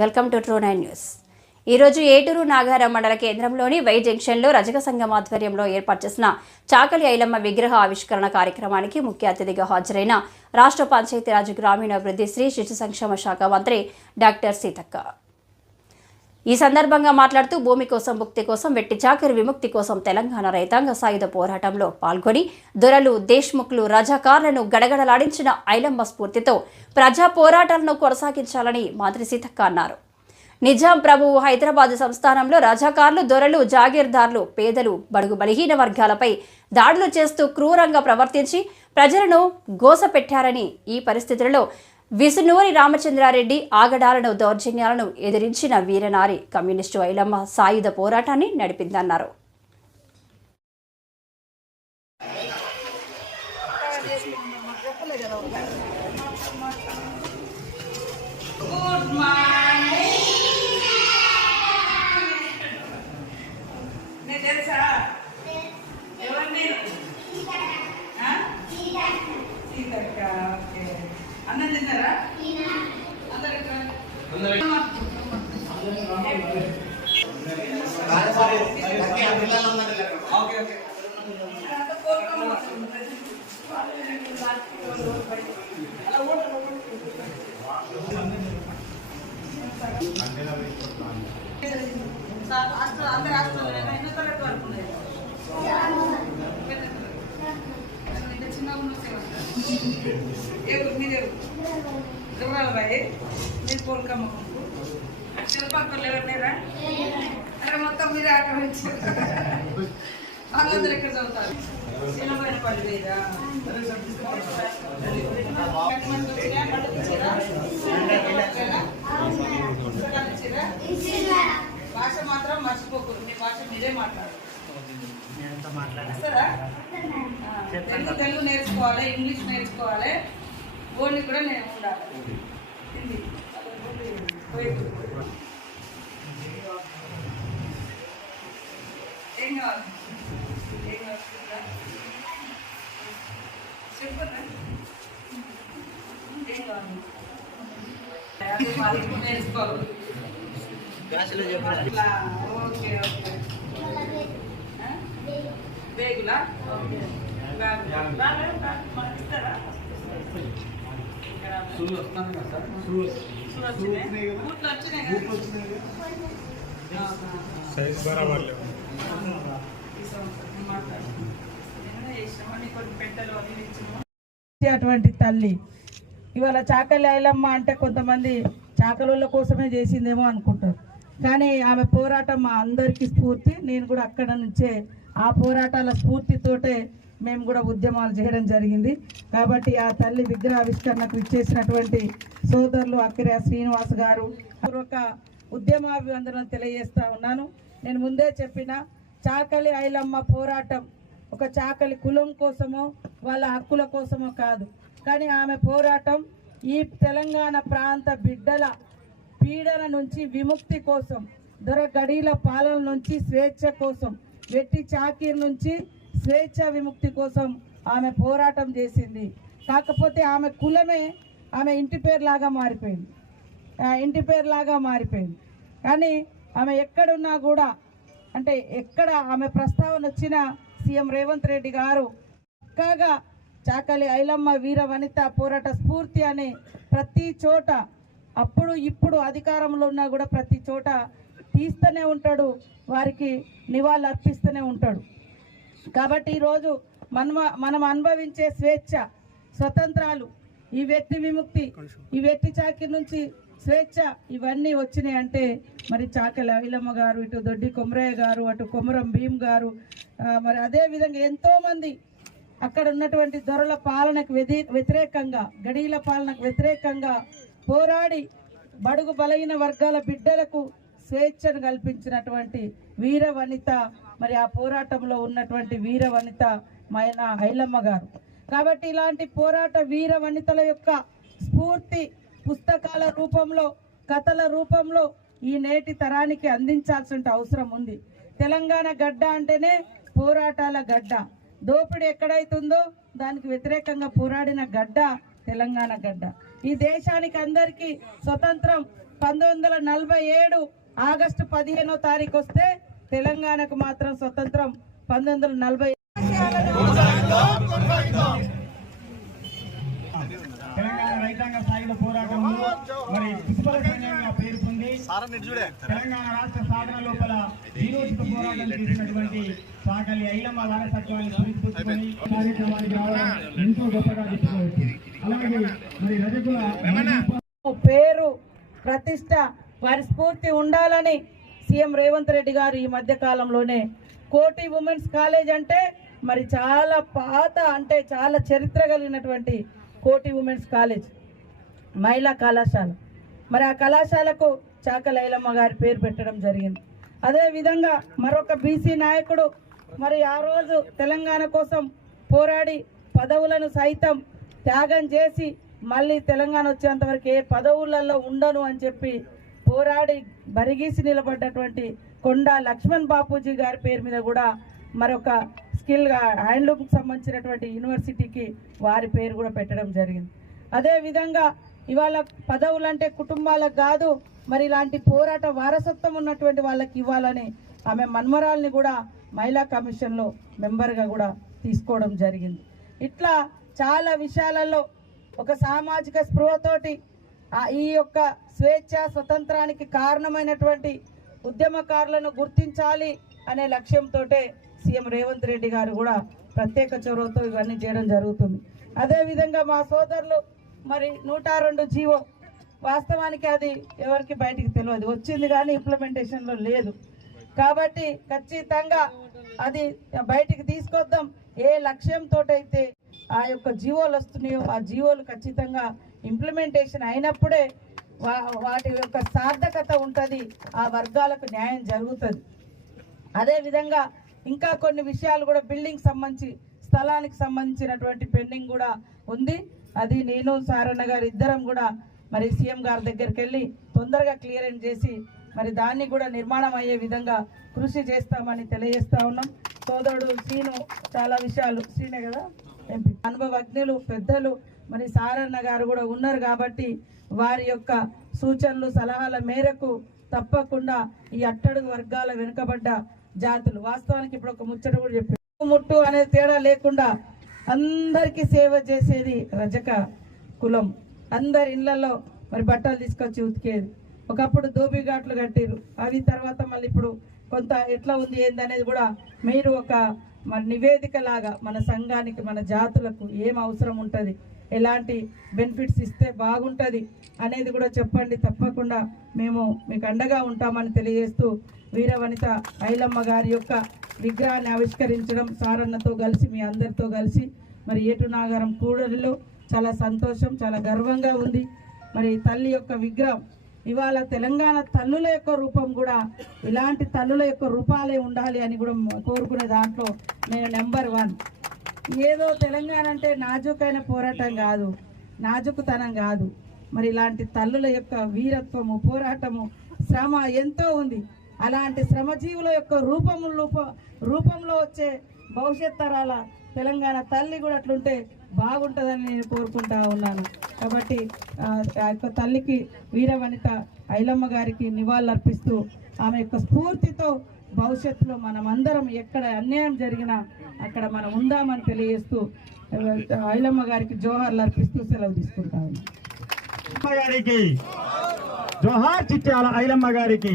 Welcome to true 9 news. ఈరోజు ఏటూరు నాగారం మండల కేంద్రంలోని వై జంక్షన్లో రజక సంఘం ఆధ్వర్యంలో ఏర్పాటు చేసిన చాకలి ఐలమ్మ విగ్రహ ఆవిష్కరణ కార్యక్రమానికి ముఖ్య అతిథిగా హాజరైన రాష్ట్ర పంచాయతీరాజ్ గ్రామీణాభివృద్ధి శ్రీ శిశు సంక్షేమ శాఖ మంత్రి డాక్టర్ సీతక్క ఈ సందర్భంగా మాట్లాడుతూ భూమి కోసం ముక్తి కోసం వెట్టి చాకరి విముక్తి కోసం తెలంగాణ రైతాంగ సాయుధ పోరాటంలో పాల్గొని దొరలు దేశ్ముఖ్లు రజాకార్లను గడగడలాడించిన ఐలమ్మ స్ఫూర్తితో ప్రజా పోరాటాలను కొనసాగించాలని మంత్రి సీతక్క అన్నారు. నిజాం ప్రభువు హైదరాబాద్ సంస్థానంలో రజాకార్లు దొరలు జాగీర్దార్లు పేదలు బడుగు బలహీన వర్గాలపై దాడులు చేస్తూ క్రూరంగా ప్రవర్తించి ప్రజలను గోసపెట్టారని ఈ పరిస్థితులలో విసునూరి రామచంద్రారెడ్డి ఆగడాలను దౌర్జన్యాలను ఎదిరించిన వీరనారి కమ్యూనిస్టు ఐలమ్మ సాయుధ పోరాటాన్ని నడిపిందన్నారు. అన్నం తిన్నారా? బాయ్ మీరు కోలుకమ్మకు శిల్పక్కలు ఎవరినేరా? అరే మొత్తం మీరే ఆక్రమించారు. వాళ్ళందరూ ఎక్కడ చదువుతారు? చిన్నపోయిన పళ్ళు లేదా? భాష మాత్రం మర్చిపోకూడదు. మీ భాష మీరే మాట్లాడారు. తెలుగు నేర్చుకోవాలి, ఇంగ్లీష్ నేర్చుకోవాలి, ఓన్లీ కూడా నేను ఉండాలి. హిందీ ఏం కావాలి? ఏం కావాలి చెప్పండి. ఏం కావాలి? అదే వాళ్ళు నేర్చుకోవాలి. ఓకే ఓకే బేగులా ఇస్తారా? అటువంటి తల్లి ఇవాళ చాకలి ఐలమ్మ అంటే కొంతమంది చాకలోళ్ళ కోసమే చేసిందేమో అనుకుంటారు, కానీ ఆమె పోరాటం మా అందరికీ స్ఫూర్తి. నేను కూడా అక్కడ నుంచే ఆ పోరాటాల స్ఫూర్తితోటే మేము కూడా ఉద్యమాలు చేయడం జరిగింది. కాబట్టి ఆ తల్లి విగ్రహావిష్కరణకు ఇచ్చేసినటువంటి సోదరులు అక్కిరా శ్రీనివాస్ గారు ఒక ఉద్యమాభివందనం తెలియజేస్తా ఉన్నాను. నేను ముందే చెప్పిన చాకలి ఐలమ్మ పోరాటం ఒక చాకలి కులం కోసమో వాళ్ళ హక్కుల కోసమో కాదు, కానీ ఆమె పోరాటం ఈ తెలంగాణ ప్రాంత బిడ్డల పీడన నుంచి విముక్తి కోసం, దొర గడీల పాలన నుంచి స్వేచ్ఛ కోసం, వెట్టి చాకీర్ నుంచి స్వేచ్ఛ విముక్తి కోసం ఆమె పోరాటం చేసింది. కాకపోతే ఆమె కులమే ఆమె ఇంటి పేరులాగా మారిపోయింది. కానీ ఆమె ఎక్కడున్నా కూడా అంటే ఎక్కడ ఆమె ప్రస్తావన వచ్చినా సీఎం రేవంత్ రెడ్డి గారు పక్కాగా చాకలి ఐలమ్మ వీర వనిత పోరాట స్ఫూర్తి అని ప్రతి చోట అప్పుడు ఇప్పుడు అధికారంలో ఉన్నా కూడా ప్రతి చోట తీస్తూనే ఉంటాడు, వారికి నివాళులు అర్పిస్తూనే ఉంటాడు. కాబట్టి ఈరోజు మనం అనుభవించే స్వేచ్ఛ, స్వతంత్రాలు, ఈ వెట్టి విముక్తి, ఈ వెట్టి చాకిరి నుంచి స్వేచ్ఛ ఇవన్నీ వచ్చినాయి అంటే మరి చాకలి ఐలమ్మ గారు, ఇటు దొడ్డి కొమరయ్య గారు, అటు కొమరం భీం గారు, మరి అదేవిధంగా ఎంతోమంది అక్కడ ఉన్నటువంటి దొరల పాలనకు వ్యతిరేకంగా, గడీల పాలనకు వ్యతిరేకంగా పోరాడి బడుగు బలహీన వర్గాల బిడ్డలకు స్వేచ్ఛను కల్పించినటువంటి వీర వనిత, మరి ఆ పోరాటంలో ఉన్నటువంటి వీర వనిత మైన ఐలమ్మ గారు. కాబట్టి ఇలాంటి పోరాట వీర వనితల యొక్క స్ఫూర్తి పుస్తకాల రూపంలో, కథల రూపంలో ఈ నేటి తరానికి అందించాల్సిన అవసరం ఉంది. తెలంగాణ గడ్డ అంటేనే పోరాటాల గడ్డ. దోపిడీ ఎక్కడైతుందో దానికి వ్యతిరేకంగా పోరాడిన గడ్డ తెలంగాణ గడ్డ. ఈ దేశానికి అందరికీ స్వతంత్రం 1947 ఆగస్టు 15వ తారీఖు వస్తే తెలంగాణకు మాత్రం స్వతంత్రం 1940. తెలంగాణ రైతాంగ స్థాయిలో పోరాటంలో మరి పుష్పల సంఘంగా పేరు పొంది తెలంగాణ రాష్ట్ర సాధన లోపల వీరోచిత పోరాటం చేసినటువంటి చాకలి ఐలమ్మ వారసత్వాన్ని స్ఫూర్తిపుచ్చుకొని కార్యక్రమానికి రావడం ఎంతో గొప్పగా చెప్పుకోవచ్చు. అలాగే మరి రజకుల పేరు ప్రతిష్ట వారి స్ఫూర్తి ఉండాలని సీఎం రేవంత్ రెడ్డి గారు ఈ మధ్య కాలంలోనే కోటి ఉమెన్స్ కాలేజ్ అంటే మరి చాలా పాత అంటే చాలా చరిత్ర కలిగినటువంటి కోటి ఉమెన్స్ కాలేజ్ మహిళా కళాశాల, మరి ఆ కళాశాలకు చాకలి ఐలమ్మ గారి పేరు పెట్టడం జరిగింది. అదేవిధంగా మరొక బీసీ నాయకుడు మరి ఆ రోజు తెలంగాణ కోసం పోరాడి పదవులను సైతం త్యాగం చేసి మళ్ళీ తెలంగాణ వచ్చేంత వరకు ఏ పదవులలో ఉండను అని చెప్పి పోరాడి బరిగీసి నిలబడ్డటువంటి కొండా లక్ష్మణ్ బాపూజీ గారి పేరు మీద కూడా మరొక స్కిల్గా హ్యాండ్లూమ్కి సంబంధించినటువంటి యూనివర్సిటీకి వారి పేరు కూడా పెట్టడం జరిగింది. అదేవిధంగా ఇవాళ పదవులంటే కుటుంబాలకు కాదు, మరి ఇలాంటి పోరాట వారసత్వం ఉన్నటువంటి వాళ్ళకి ఇవ్వాలని ఆమె మన్మరాల్ని కూడా మహిళా కమిషన్లో మెంబర్గా కూడా తీసుకోవడం జరిగింది. ఇట్లా చాలా విషయాలలో ఒక సామాజిక స్పృహతోటి ఈ యొక్క స్వేచ్ఛ స్వతంత్రానికి కారణమైనటువంటి ఉద్యమకారులను గుర్తించాలి అనే లక్ష్యంతో సీఎం రేవంత్ రెడ్డి గారు కూడా ప్రత్యేక చొరవతో ఇవన్నీ చేయడం జరుగుతుంది. అదేవిధంగా మా సోదరులు మరి 102 జీవో వాస్తవానికి అది ఎవరికి బయటికి తెలియదు, వచ్చింది కానీ ఇంప్లిమెంటేషన్లో లేదు. కాబట్టి ఖచ్చితంగా అది బయటికి తీసుకొద్దాం. ఏ లక్ష్యంతో అయితే ఆ యొక్క జీవోలు వస్తున్నాయో ఆ జీవోలు ఖచ్చితంగా ఇంప్లిమెంటేషన్ అయినప్పుడే వాటి యొక్క సార్థకత ఉంటుంది, ఆ వర్గాలకు న్యాయం జరుగుతుంది. అదేవిధంగా ఇంకా కొన్ని విషయాలు కూడా బిల్డింగ్ సంబంధించి స్థలానికి సంబంధించినటువంటి పెండింగ్ కూడా ఉంది. అది నేను సారన్న గారు ఇద్దరం కూడా మరి సీఎం గారి దగ్గరికి వెళ్ళి తొందరగా క్లియరెన్స్ చేసి మరి దాన్ని కూడా నిర్మాణం అయ్యే విధంగా కృషి చేస్తామని తెలియజేస్తా ఉన్నాం. సోదరుడు శ్రీను చాలా విషయాలు, శ్రీనే కదా ఎంపీ, అనుభవజ్ఞులు పెద్దలు మరి సారన్న గారు కూడా ఉన్నారు కాబట్టి వారి యొక్క సూచనలు సలహాల మేరకు తప్పకుండా ఈ అట్టడుగు వర్గాల వెనుకబడ్డ జాతులు వాస్తవానికి ఇప్పుడు ఒక ముచ్చట కూడా చెప్పారు, ముట్టు అనే తేడా లేకుండా అందరికీ సేవ చేసేది రజక కులం. అందరి ఇళ్లలో మరి బట్టలు తీసుకొచ్చి ఉతికేది. ఒకప్పుడు దోబిఘాట్లు కట్టిరు, అవి తర్వాత మళ్ళీ ఇప్పుడు కొంత ఎట్లా ఉంది ఏందనేది కూడా మీరు ఒక మన నివేదిక లాగా మన సంఘానికి మన జాతులకు ఏం అవసరం ఉంటుంది, ఎలాంటి బెనిఫిట్స్ ఇస్తే బాగుంటుంది అనేది కూడా చెప్పండి. తప్పకుండా మేము మీకు అండగా ఉంటామని తెలియజేస్తూ వీరవనిత ఐలమ్మ గారి యొక్క విగ్రహాన్ని ఆవిష్కరించడం సారన్నతో కలిసి మీ అందరితో కలిసి మరి ఏటునాగారం కూడలిలో చాలా సంతోషం, చాలా గర్వంగా ఉంది. మరి తల్లి యొక్క విగ్రహం ఇవాళ తెలంగాణ తల్లుల యొక్క రూపం కూడా ఇలాంటి తల్లుల యొక్క రూపాలే ఉండాలి అని కూడా కోరుకునే దాంట్లో నేను నెంబర్ 1. ఏదో తెలంగాణ అంటే నాజుకైన పోరాటం కాదు, నాజుకుతనం కాదు, మరి ఇలాంటి తల్లుల యొక్క వీరత్వము పోరాటము శ్రమ ఎంతో ఉంది. అలాంటి శ్రమజీవుల యొక్క రూపంలో వచ్చే భవిష్యత్ తరాల తెలంగాణ తల్లి కూడా అట్లుంటే బాగుంటుందని నేను కోరుకుంటా ఉన్నాను. కాబట్టి ఆ యొక్క తల్లికి వీరవనిత ఐలమ్మ గారికి నివాళులర్పిస్తూ ఆమె యొక్క స్ఫూర్తితో భవిష్యత్తులో మనమందరం ఎక్కడ అన్యాయం జరిగినా అక్కడ మనం ఉందామని తెలియజేస్తూ ఐలమ్మ గారికి జోహార్లు అర్పిస్తూ సెలవు తీసుకుంటాము. జోహార్ చిట్యాల ఐలమ్మ గారికి.